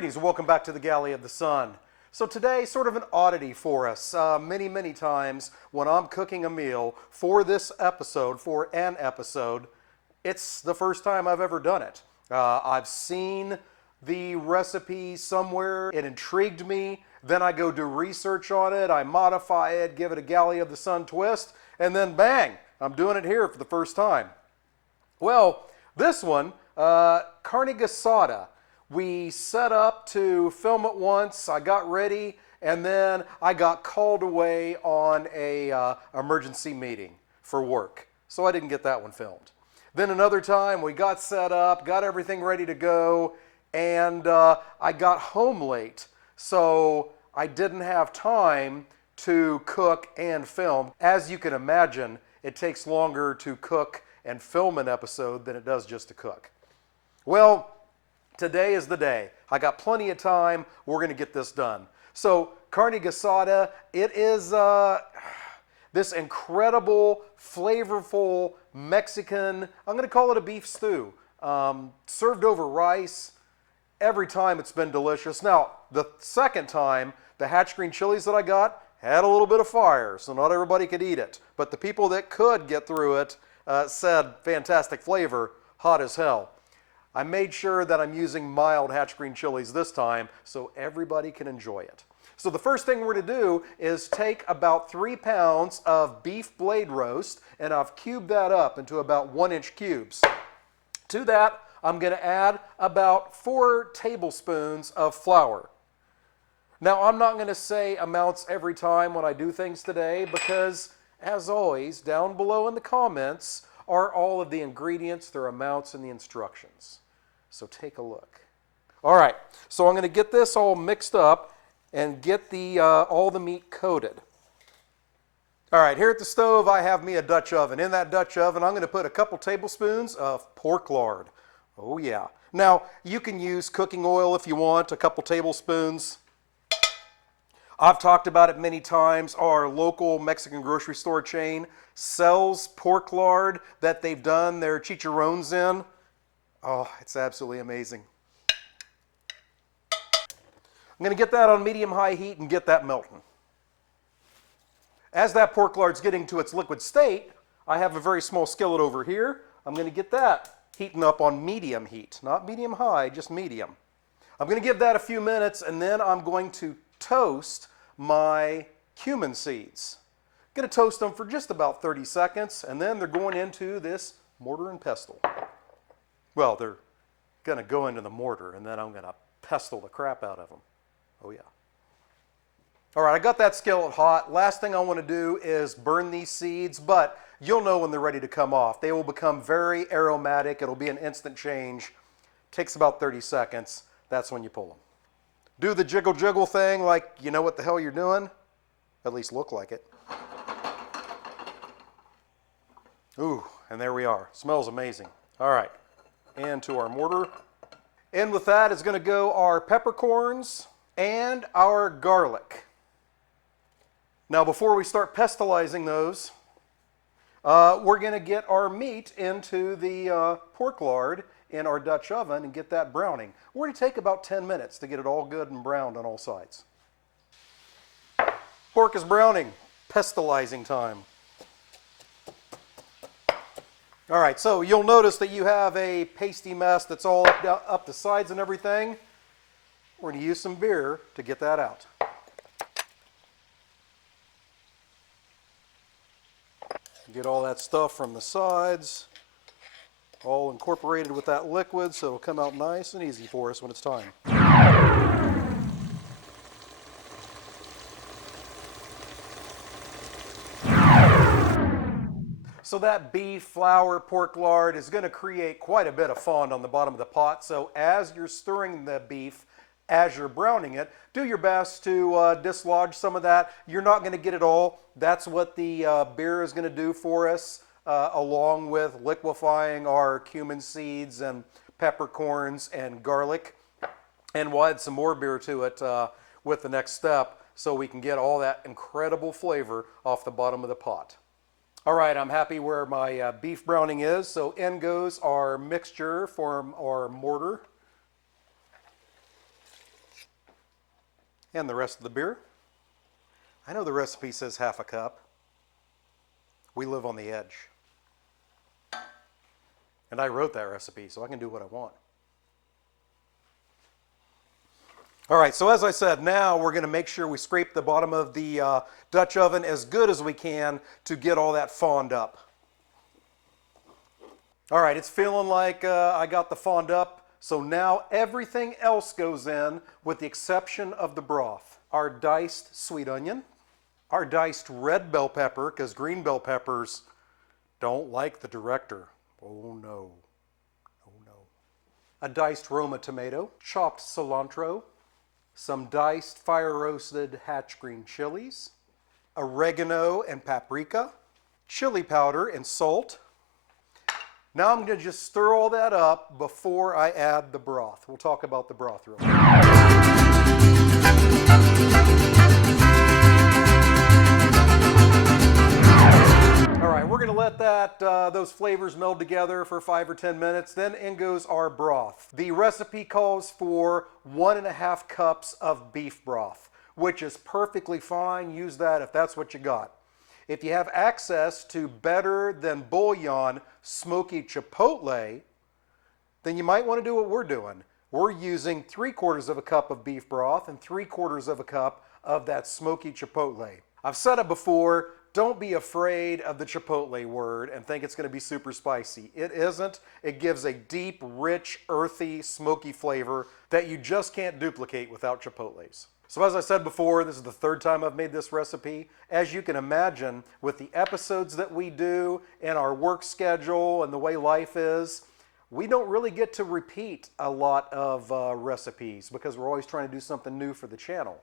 Greetings and welcome back to the Galley of the Sun. So today, sort of an oddity for us. Many times when I'm cooking a meal for this episode, for an episode, it's the first time I've ever done it. I've seen the recipe somewhere, it intrigued me, then I go do research on it, I modify it, give it a Galley of the Sun twist, and then bang, I'm doing it here for the first time. Well, this one, Carne Guisada. We set up to film it once, I got ready, and then I got called away on a emergency meeting for work. So I didn't get that one filmed. Then another time we got set up, got everything ready to go, and I got home late. So I didn't have time to cook and film. As you can imagine, it takes longer to cook and film an episode than it does just to cook. Well, today is the day. I got plenty of time. We're going to get this done. So, Carne Guisada, it is this incredible, flavorful Mexican, I'm going to call it a beef stew, served over rice. Every time it's been delicious. Now, the second time, the hatch green chilies that I got had a little bit of fire, so not everybody could eat it. But the people that could get through it said fantastic flavor, hot as hell. I made sure that I'm using mild hatch green chilies this time so everybody can enjoy it. So the first thing we're going to do is take about 3 pounds of beef blade roast, and I've cubed that up into about 1-inch cubes. To that, I'm going to add about 4 tablespoons of flour. Now, I'm not going to say amounts every time when I do things today because, as always, down below in the comments are all of the ingredients, their amounts, and the instructions. So take a look. All right, so I'm going to get this all mixed up and get all the meat coated. All right, here at the stove I have me a Dutch oven. In that Dutch oven I'm going to put a couple tablespoons of pork lard. Oh yeah. Now, you can use cooking oil if you want, a couple tablespoons. I've talked about it many times. Our local Mexican grocery store chain sells pork lard that they've done their chicharrones in. Oh, it's absolutely amazing. I'm going to get that on medium-high heat and get that melting. As that pork lard's getting to its liquid state, I have a very small skillet over here. I'm going to get that heating up on medium heat. Not medium-high, just medium. I'm going to give that a few minutes, and then I'm going to toast my cumin seeds. I'm going to toast them for just about 30 seconds, and then they're going into this mortar and pestle. Well, they're going to go into the mortar, and then I'm going to pestle the crap out of them. Oh, yeah. All right, I got that skillet hot. Last thing I want to do is burn these seeds, but you'll know when they're ready to come off. They will become very aromatic. It'll be an instant change. Takes about 30 seconds. That's when you pull them. Do the jiggle thing like you know what the hell you're doing. At least look like it. Ooh, and there we are. Smells amazing. All right, and to our mortar. In with that is going to go our peppercorns and our garlic. Now, before we start pestalizing those, we're going to get our meat into the pork lard in our Dutch oven and get that browning. We're going to take about 10 minutes to get it all good and browned on all sides. Pork is browning. Pestalizing time. All right, so you'll notice that you have a pasty mess that's all up the sides and everything. We're going to use some beer to get that out. Get all that stuff from the sides, all incorporated with that liquid, so it'll come out nice and easy for us when it's time. So that beef, flour, pork lard is going to create quite a bit of fond on the bottom of the pot. So as you're stirring the beef, as you're browning it, do your best to dislodge some of that. You're not going to get it all. That's what the beer is going to do for us, along with liquefying our cumin seeds and peppercorns and garlic. And we'll add some more beer to it with the next step so we can get all that incredible flavor off the bottom of the pot. All right, I'm happy where my beef browning is. So in goes our mixture from our mortar. And the rest of the beer. I know the recipe says half a cup. We live on the edge. And I wrote that recipe, so I can do what I want. All right, so as I said, now we're going to make sure we scrape the bottom of the Dutch oven as good as we can to get all that fond up. All right, it's feeling like I got the fond up, so now everything else goes in with the exception of the broth. Our diced sweet onion, our diced red bell pepper, because green bell peppers don't like the director. Oh no, oh no. A diced Roma tomato, chopped cilantro, some diced fire-roasted hatch green chilies, oregano and paprika, chili powder and salt. Now I'm going to just stir all that up before I add the broth. We'll talk about the broth real quick. All right, we're going to let those flavors meld together for 5 or 10 minutes. Then in goes our broth. The recipe calls for 1.5 cups of beef broth, which is perfectly fine. Use that if that's what you got. If you have access to better than bouillon smoky chipotle, then you might want to do what we're doing. We're using 3/4 cup of beef broth and 3/4 cup of that smoky chipotle. I've said it before. Don't be afraid of the chipotle word and think it's going to be super spicy. It isn't. It gives a deep, rich, earthy, smoky flavor that you just can't duplicate without chipotles. So as I said before, this is the 3rd time I've made this recipe. As you can imagine, with the episodes that we do and our work schedule and the way life is, we don't really get to repeat a lot of recipes because we're always trying to do something new for the channel.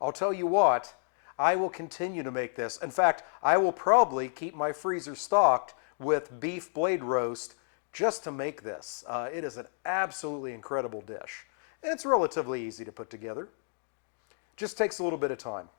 I'll tell you what, I will continue to make this. In fact, I will probably keep my freezer stocked with beef blade roast just to make this. It is an absolutely incredible dish. And it's relatively easy to put together. Just takes a little bit of time.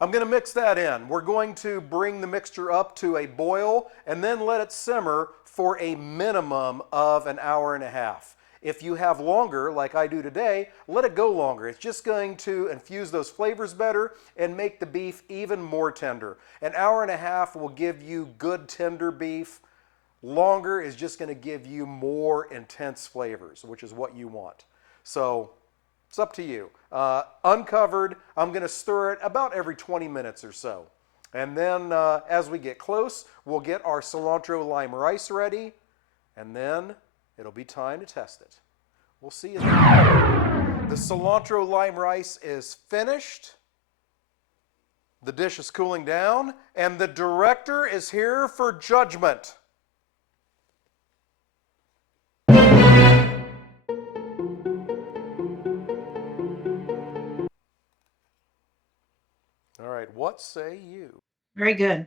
I'm going to mix that in. We're going to bring the mixture up to a boil and then let it simmer for a minimum of 1.5 hours. If you have longer, like I do today, let it go longer. It's just going to infuse those flavors better and make the beef even more tender. 1.5 hours will give you good tender beef. Longer is just going to give you more intense flavors, which is what you want. So it's up to you. Uncovered, I'm going to stir it about every 20 minutes or so. And then as we get close, we'll get our cilantro lime rice ready, and then it'll be time to test it. We'll see you then. The cilantro lime rice is finished. The dish is cooling down, and the director is here for judgment. All right, what say you? Very good.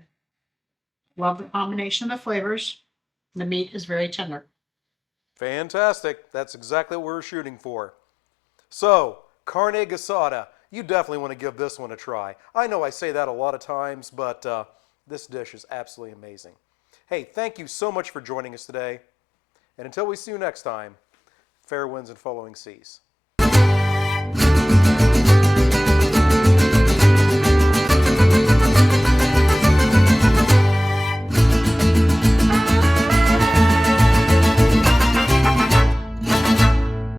Love the combination of the flavors. The meat is very tender. Fantastic. That's exactly what we're shooting for. So, Carne Guisada. You definitely want to give this one a try. I know I say that a lot of times, but this dish is absolutely amazing. Hey, thank you so much for joining us today. And until we see you next time, fair winds and following seas.